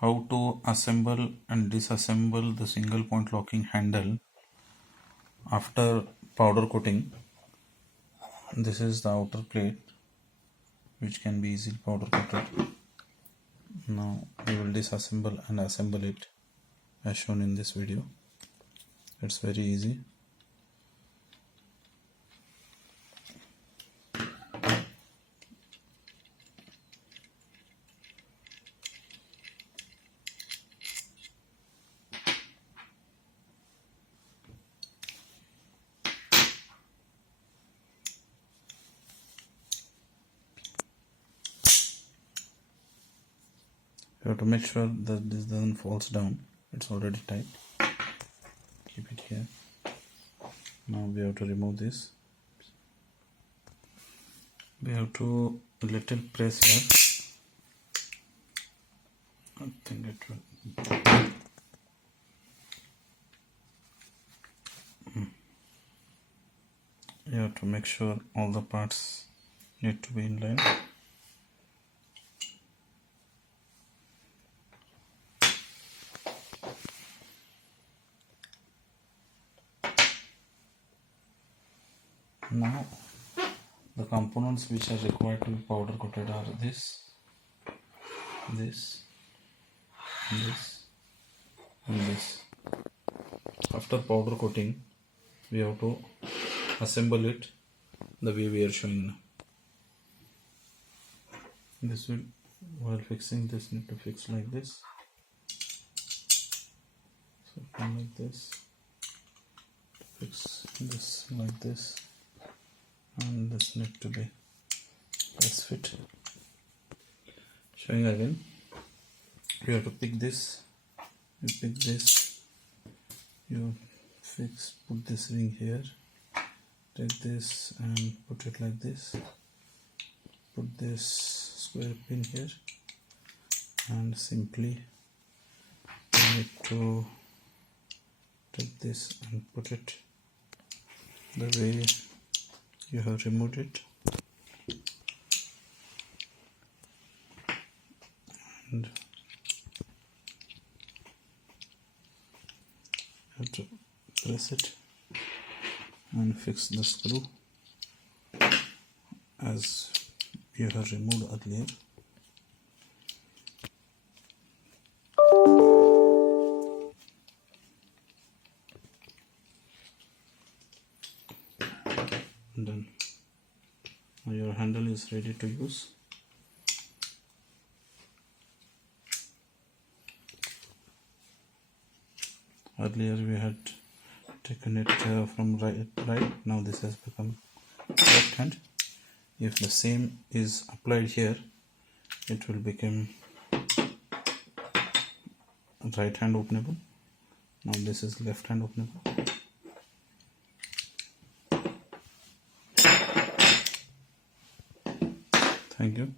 How to assemble and disassemble the single point locking handle after powder coating. This is the outer plate which can be easily powder coated. Now we will disassemble and assemble it as shown in this video. It's very easy. You have to make sure that this doesn't falls down. It's already tight. Keep it here. Now we have to remove this. We have to little press here. I think it will. You have to make sure all the parts need to be in line. Now the components which are required to be powder coated are this, and this. After powder coating, we have to assemble it the way we are showing now. This will, while fixing this, need to fix like this. So come like this. Fix this like this. And this need to be press fit. Showing again, you have to pick this, you pick this, you fix, put this ring here, take this and put it like this, put this square pin here, and simply you need to take this and put it the way you have removed it, and you have to press it and fix the screw as you have removed earlier. Done. Now your handle is ready to use. Earlier we had taken it from right. Now this has become left hand. If the same is applied here, it will become right hand openable. Now this is left hand openable. Thank you.